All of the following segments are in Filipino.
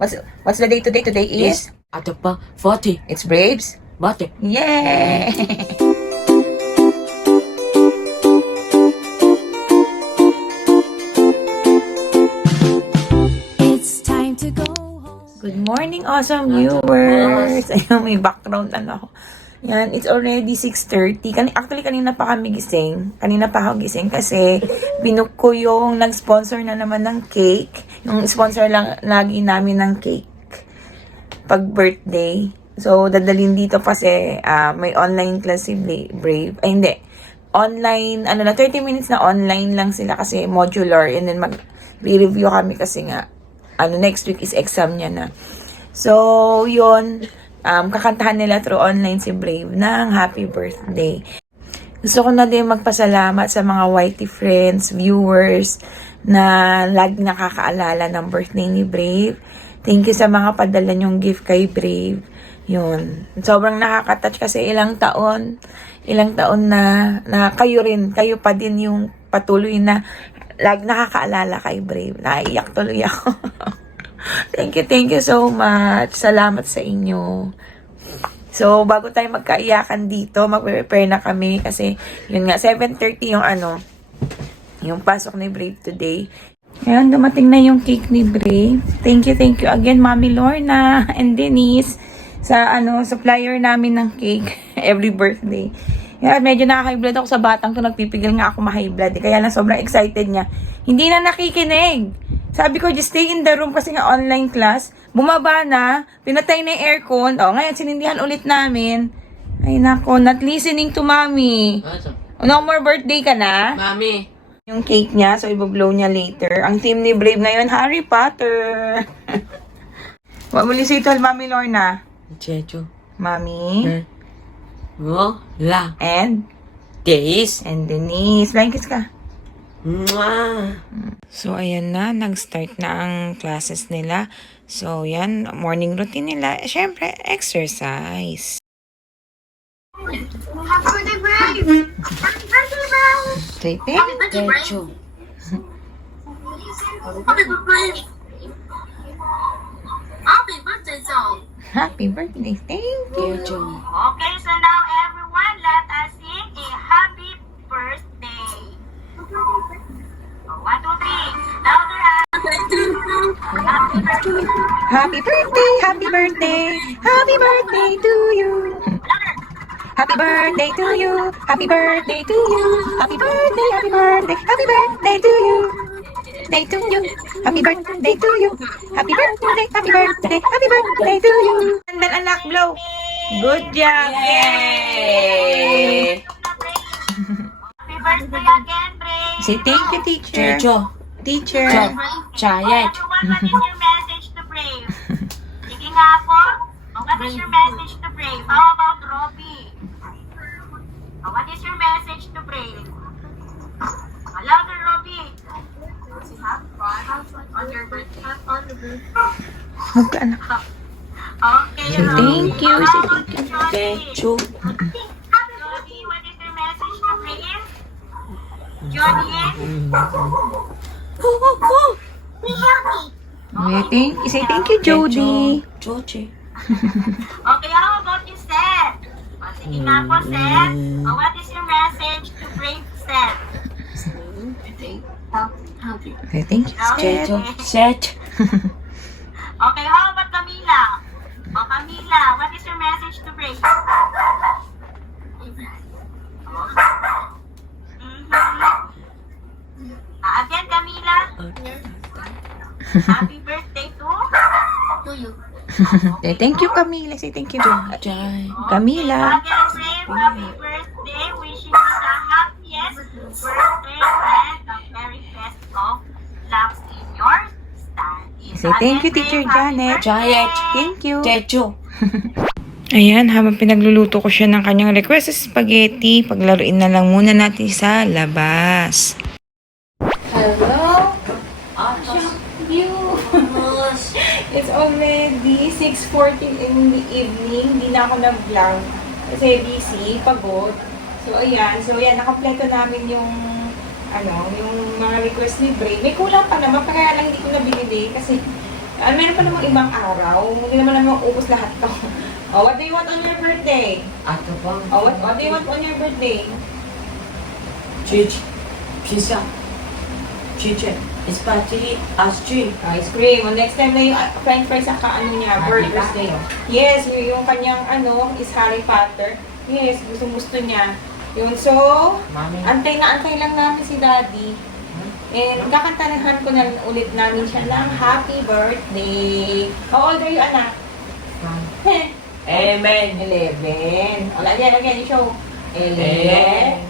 What's the day today? Today is? Ano pa? 40. It's Braves. Bate. Yay! It's time to go home. Good morning, awesome viewers! Ayun, may background ako. Yan, it's already 6:30. Actually, kanina pa kami gising. Kanina pa ako gising kasi binook ko yung nag-sponsor na naman ng cake. Yung sponsor lang lagi namin ng cake pag birthday. So, dadalhin dito kasi may online class si Brave. Ay, hindi. Online, 30 minutes na online lang sila kasi modular. And then mag-review kami kasi nga, next week is exam niya na. So, yun. Kakantahan nila through online si Brave ng happy birthday. Gusto ko na din magpasalamat sa mga Whitey friends, viewers, na lagi nakakaalala ng birthday ni Brave. Thank you sa mga padala nyong gift kay Brave. Yun. Sobrang nakaka-touch kasi ilang taon na kayo pa din yung patuloy na lagi nakakaalala kay Brave. Naiiyak tuloy ako. Thank you so much. Salamat sa inyo. So, bago tayo magkaiyakan dito, mag-prepare na kami kasi yun nga, 7:30 yung pasok ni Brave today. Ayan, dumating na yung cake ni Brave. Thank you again, Mami Lorna and Denise sa supplier namin ng cake every birthday. Kaya medyo nakaka-high blood ako sa batang to, nagpipigil nga ako ma-high blood. Kaya lang sobrang excited niya. Hindi na nakikinig. Sabi ko, just stay in the room kasi nga online class. Bumaba na, pinatay na yung aircon. Ngayon sinindihan ulit namin. Ay nako, not listening to Mommy. No more birthday ka na? Mami. Yung cake niya, so i-blow niya later. Ang team ni Brave ngayon, Harry Potter. What will you say to Mami Lorna? Checho. Mami. Wala. And Days. Denise. Flying kiss ka. Mwah. So, ayan na. Nag-start na ang classes nila. So, yan. Morning routine nila. Siyempre, exercise. Sleeping? Checho. Happy birthday. Thank you. Checho. Okay, so now everyone, let us sing a happy birthday. 1, 2, 3. Louder. Happy birthday. Happy birthday. Happy birthday to you. Happy birthday to you. Happy birthday to you. Happy birthday. Happy birthday. Happy birthday to you. Day to you. Happy birthday to you. Happy birthday. Happy birthday. Happy birthday to you. And then anak blow. Good job. Yay. Happy birthday again, Brave. Say thank you, teacher. Checho. Teacher. Chayet. Everyone, what is your message to Brave? Sige nga po. What is your message to Brave? How about Robbie? What is your message to Brave? Louder, Robbie. On your birthday. Huwag ka anak. Okay, Say thank you. Say thank you. Checho. Jody, what is your message to Brave? Jody? Say thank you, Jody. Choche. Okay, how about you, Seth? Sige nga po, Seth. What is your message to Brave, Seth? Say thank you, Checho. Okay. Set. Okay, how about Camila? Camila, what is your message to Brave? Again, Camila. Happy birthday to you. Say thank you, Camila. Say thank you, Chay. Camila. Again, Brave, happy birthday. Wishing you the happiest birthday and the very best of luck in your studies. Say thank you, Teacher Brave, happy Janet. birthday. Chayet. Thank you. Checho. Ayan, habang pinagluluto ko siya ng kanyang request sa spaghetti, paglaruin na lang muna natin sa labas. Hello? It's already 6:14 in the evening. Hindi na ako nag-vlog kasi busy, pagod. So, ayan. Nakampleto namin yung yung mga request ni Bray. May kulang pa naman, kaya lang hindi ko na binili kasi Meron pa namang ibang araw. Hindi naman ubos lahat to. Oh, what do you want on your birthday? Ato pa. Oh, what do you want on your birthday? Cheese. Pizza. Chicken. Spaghetti. Ice cream. Ice cream. Oh, next time na yung french fries sa ano niya, burgers na yun. Yes, yung kanyang is Harry Potter. Yes, gusto niya. Yun, so, Mami. antay lang namin si Daddy. And kakantahan ko na ulit namin siya ng happy birthday. How old are you, anak? Amen. 11. O, lagyan, show. 11.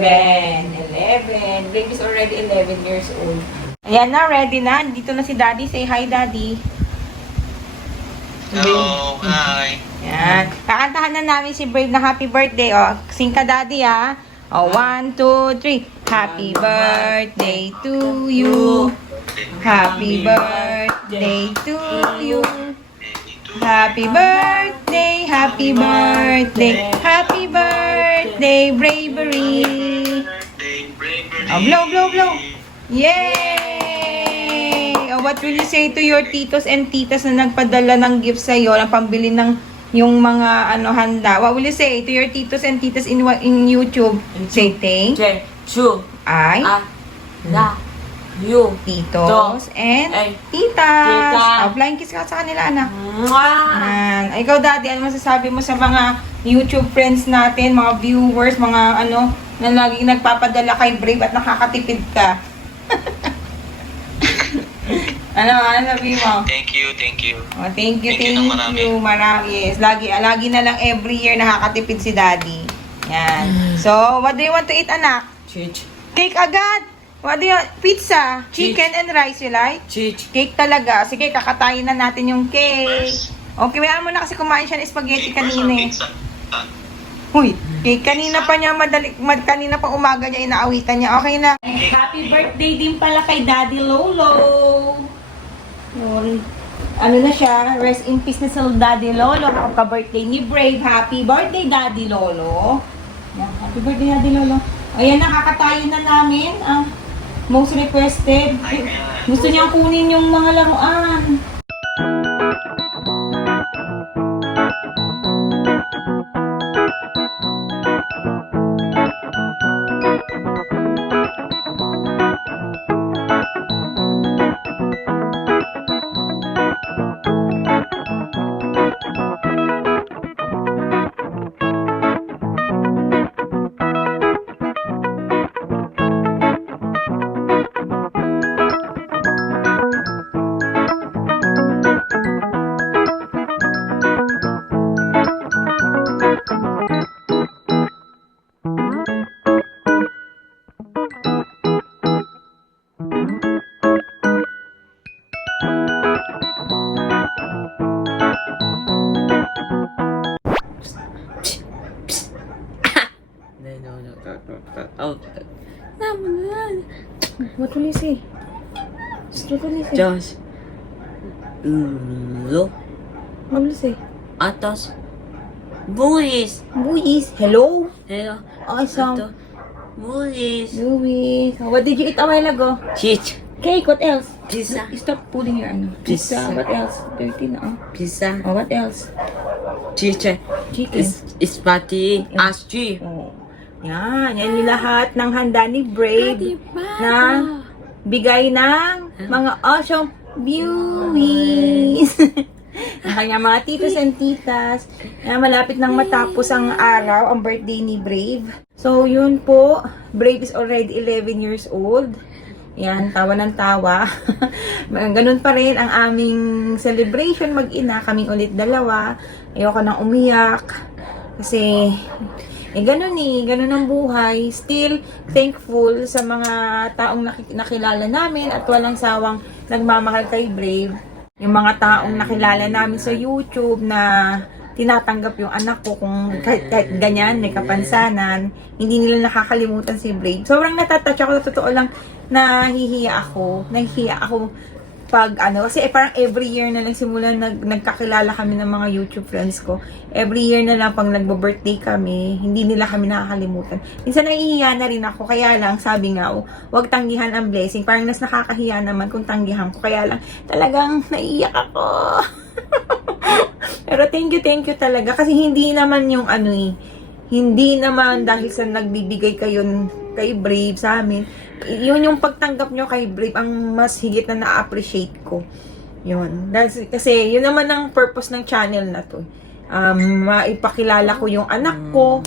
11. Baby's already 11 years old. Ayan na, ready na. Dito na si Daddy. Say hi, Daddy. Hello, hi. Yan. Kakantahan na namin si Brave na happy birthday. O, sing ka, Daddy, ha? O, 1, 2, 3. Happy birthday to you. Happy birthday to you. Happy birthday, happy birthday, happy birthday, bravery. Oh, blow. Yay! Oh, what will you say to your titos and titas na nagpadala ng gifts sa'yo, ng pambili ng yung mga handa? What will you say to your titos and titas in YouTube? Say thank Chu. I La. You. titos and titas. Tita. Oh, flying kiss ka sa kanila, anak. Mwah. Ikaw, Daddy, ano masasabi mo sa mga YouTube friends natin, mga viewers, mga na laging nagpapadala kay Brave at nakakatipid ka? ano sabi mo? Thank you. Oh, thank you Thank you ng marami. marami. Yes, lagi na lang every year nakakatipid si Daddy. Yan. So, what do you want to eat, anak? Cheese. Cake agad! What do you want? Pizza, chicken and rice, you like? Cheese. Cake talaga. Sige, kakatayin na natin yung cake. Okay, wala mo na kasi kumain siya ng spaghetti kanina eh. Huy, kanina pa niya kanina pa umaga niya inaawitan niya. Okay na. Happy birthday din pala kay Daddy Lolo. Yun. Ano na siya, rest in peace na sa Daddy Lolo. Ka-birthday ni Brave. Happy birthday, Daddy Lolo. Yan, happy birthday, Daddy Lolo. Ayan, nakakatayo na namin. Most requested. Gusto niyang kunin yung mga laruan. Oh. What will you say? What will you say? Josh. Lo. What will you say? Atas. Buis. Buis. Hello? Hello. Okay, so. Ato. Buis. Buis. What did you eat a while ago? Cheese. Cake. What else? Pizza. Stop pulling your Pizza. What else? 13 na. Pizza. Oh, what else? Chicken. Chicken. Spaghetti. Ice cream. Oh. Yan yung lahat ng handa ni Brave na bigay ng mga awesome viewies. Ang kanyang mga titos and titas. Malapit nang matapos ang araw, ang birthday ni Brave. So, yun po. Brave is already 11 years old. Yan, tawa ng tawa. Ganun pa rin ang aming celebration mag-ina. Kaming ulit dalawa. Ayoko nang umiyak. Kasi ganun ang buhay. Still thankful sa mga taong nakilala namin at walang sawang nagmamahal kay Brave. Yung mga taong nakilala namin sa YouTube na tinatanggap yung anak ko kung kahit ganyan, may kapansanan, hindi nila nakakalimutan si Brave. Sobrang natatouch ako, sa totoo lang, nahihiya ako pag ano, kasi parang every year na lang simula nagkakilala kami ng mga YouTube friends ko. Every year na lang pag nagbo-birthday kami, hindi nila kami nakakalimutan. Minsan naiiya na rin ako, kaya lang sabi nga, wag tanggihan ang blessing. Parang nas nakakahiya naman kung tanggihan ko. Kaya lang talagang naiiyak ako. Pero thank you talaga kasi hindi naman yung ano hindi naman dahil sa nagbibigay kayo kay Brave sa amin. Yun yung pagtanggap nyo kay Brave ang mas higit na na-appreciate ko. Yun. Kasi yun naman ang purpose ng channel na to. Maipakilala ko yung anak ko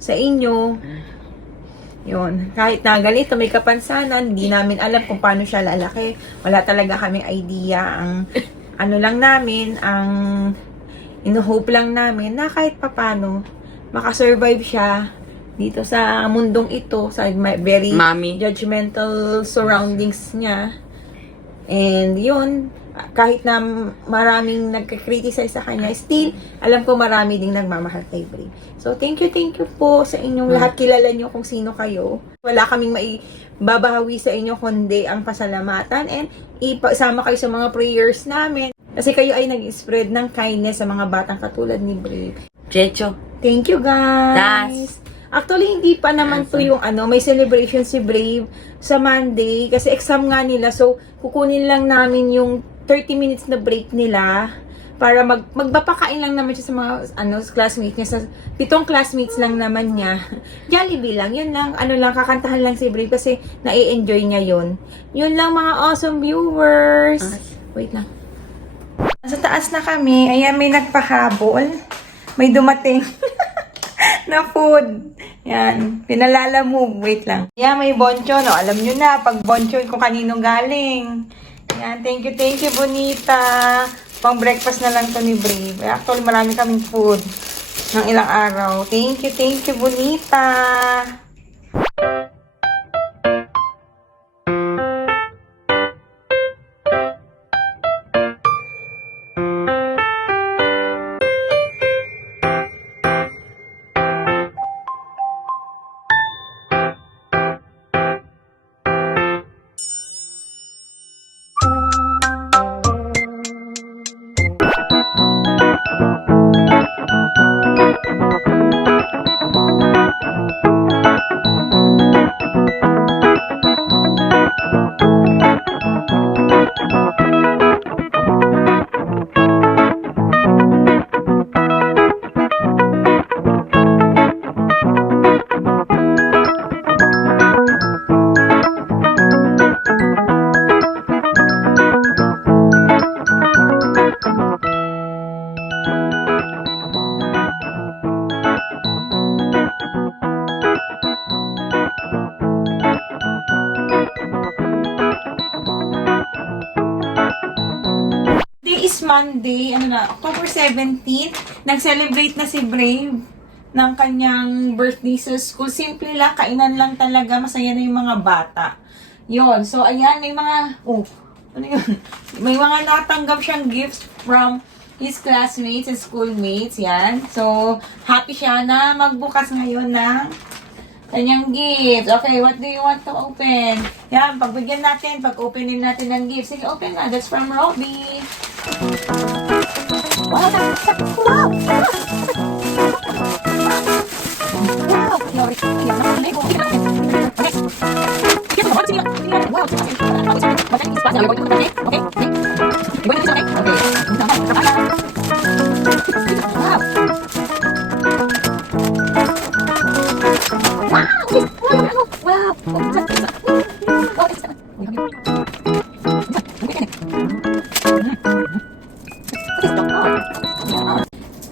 sa inyo. Yun. Kahit na ganito, may kapansanan, hindi namin alam kung paano siya lalaki. Wala talaga kaming idea. Ang ano lang namin, ang ino-hope lang namin na kahit papano makasurvive siya dito sa mundong ito, sa very judgmental surroundings niya. And yun, kahit na maraming nagka-criticize sa kanya, still, alam ko marami ding nagmamahal kay Brave. So, thank you po sa inyong lahat. Kilala nyo kung sino kayo. Wala kaming maibabawi sa inyo kundi ang pasalamatan and isama kayo sa mga prayers namin. Kasi kayo ay nag-spread ng kindness sa mga batang katulad ni Brave. Checho. Thank you, guys! Actually, hindi pa naman to yung may celebration si Brave sa Monday kasi exam nga nila. So, kukunin lang namin yung 30 minutes na break nila para magpapakain lang naman siya sa mga classmates niya. Sa 7 classmates lang naman niya. Jollibee lang. Yun lang. Kakantahan lang si Brave kasi nai-enjoy niya yun. Yun lang mga awesome viewers. Wait lang. Sa taas na kami. Ayan, may nagpahabol. May dumating na food. Yan. Pinalala mo. Wait lang. Yan, may bonchon. No? Alam nyo na, pag bonchon kung kanino galing. Yan. Thank you, Bonita. Pang breakfast na lang to ni Brave. Actually, marami kaming food ng ilang araw. Thank you, Bonita. Monday, October 17th, nag-celebrate na si Brave ng kanyang birthday sa school. Simple lang, kainan lang talaga, masaya na yung mga bata. Yon. So, ayan, may mga, may mga natanggap siyang gifts from his classmates and schoolmates, yan. So, happy siya na magbukas ngayon ng kanyang gifts. Okay, what do you want to open? Yan, pagbigyan natin, pag-openin natin ng gifts. Sige, open na. That's from Robbie. Wow! Wow!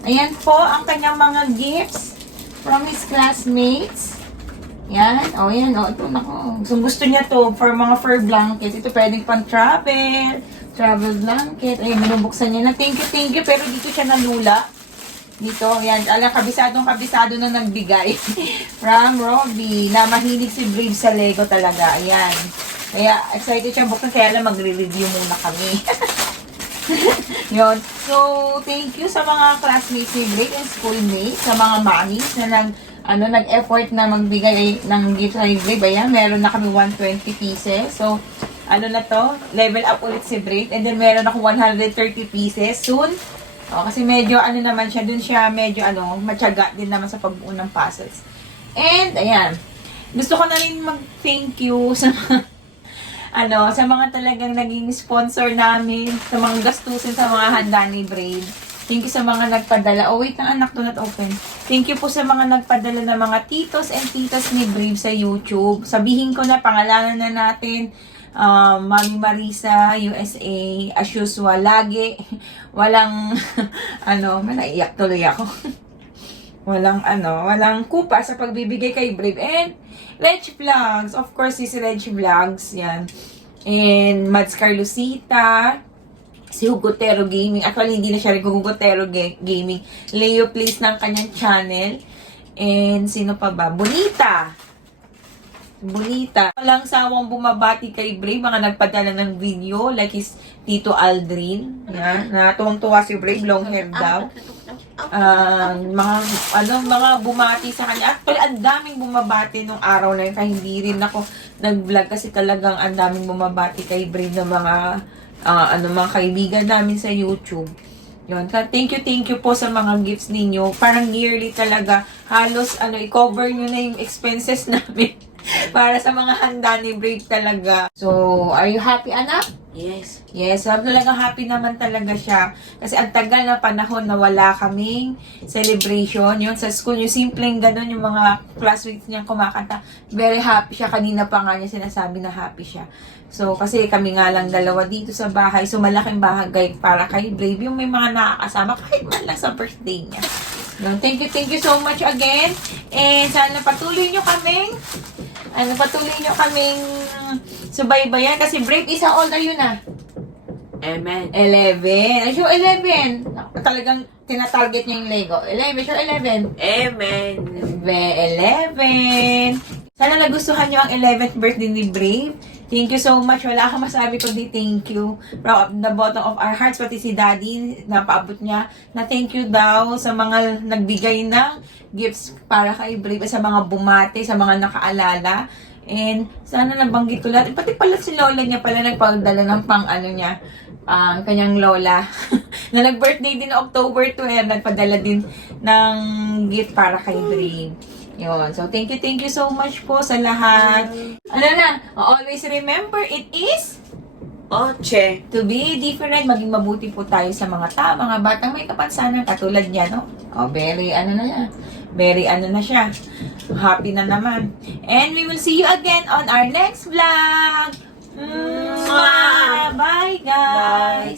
Ayan po ang kanyang mga gifts from his classmates. Yan. O, yan. O, ito, naku. So, gusto niya to for mga fur blankets. Ito pwedeng pang travel blanket. Ayan, binubuksan niya na. Thank you. Pero dito siya nalula. Dito, yan. Alam, kabisado na nagbigay. From Robbie. Na mahilig si Brave sa Lego talaga. Ayan. Kaya, excited siya buksan. Kaya lang, magre-review muna kami. Yun. So, thank you sa mga classmates ni Brave and schoolmates, sa mga mommies na nag-effort na magbigay ng gift kay Brave. Ayan, meron na kami 120 pieces. So, ano na to, level up ulit si Brave. And then meron ako 130 pieces soon. Kasi medyo ano naman siya, dun siya medyo matyaga din naman sa pagbuo ng puzzles. And ayan, gusto ko na rin mag-thank you sa mga sa mga talagang naging sponsor namin, sa mga gastusin sa mga handa ni Brave. Thank you sa mga nagpadala. Oh, wait, ang anak, do not open. Thank you po sa mga nagpadala ng mga titos and titas ni Brave sa YouTube. Sabihin ko na, pangalanan na natin. Mami Marisa, USA, as usual, lagi. Walang, naiyak tuloy ako. Walang kupa sa pagbibigay kay Brave. And, Reg Vlogs, of course, si Reg Vlogs, yan. And, Mads Carlosita, si Hugotero Gaming. Actually, hindi na siya rin Hugotero Gaming. Leo Plays ng kanyang channel. And, sino pa ba? Bonita. Walang sawang bumabati kay Brave, mga nagpadala ng video, like his Tito Aldrin. Yan. Natuwang-tuwa si Brave, long hair daw. Mga bumati sa kanya. Actually, ang daming bumabati nung araw na yun. Kaya hindi rin ako nag-vlog kasi talagang ang daming bumabati kay Brave ng mga mga kaibigan namin sa YouTube. Yun. Thank you po sa mga gifts ninyo. Parang yearly talaga. Halos, i-cover nyo na yung expenses namin. Para sa mga handa ni Brave talaga. So, are you happy, anak? Yes. Yes, talaga happy naman talaga siya. Kasi ang tagal na panahon na wala kaming celebration. Yun, sa school, yung simpleng ganun, yung mga classmates niyang kumakanta. Very happy siya. Kanina pa nga niya sinasabi na happy siya. So, kasi kami nga lang dalawa dito sa bahay. So, malaking bahagay para kay Brave. Yung may mga nakakasama, kahit man lang sa birthday niya. No, thank you so much again. And sana patuloy nyo kaming subaybayan. Kasi Brave, isang old are you na? Amen. 11. Sure, 11. Talagang tinatarget niya yung Lego. 11, sure, 11. Amen. 11. Sana nagustuhan niyo ang 11th birthday ni Brave. Thank you so much. Wala akong masabi kundi thank you. From the bottom of our hearts, pati si Daddy, napaabot niya na thank you daw sa mga nagbigay ng gifts para kay Brave, sa mga bumate, sa mga nakaalala. And sana nabanggit ko lahat. Pati pala si Lola niya pala nagpadala ng kanyang lola. Na nag-birthday din October 12, nagpadala din ng gift para kay Brave. Yun. So, thank you so much po sa lahat. Always remember, it is Oche. to be different. Maging mabuti po tayo sa mga mga batang may kapansanan. Katulad niya, no? Very na siya. Happy na naman. And we will see you again on our next vlog. Bye, guys!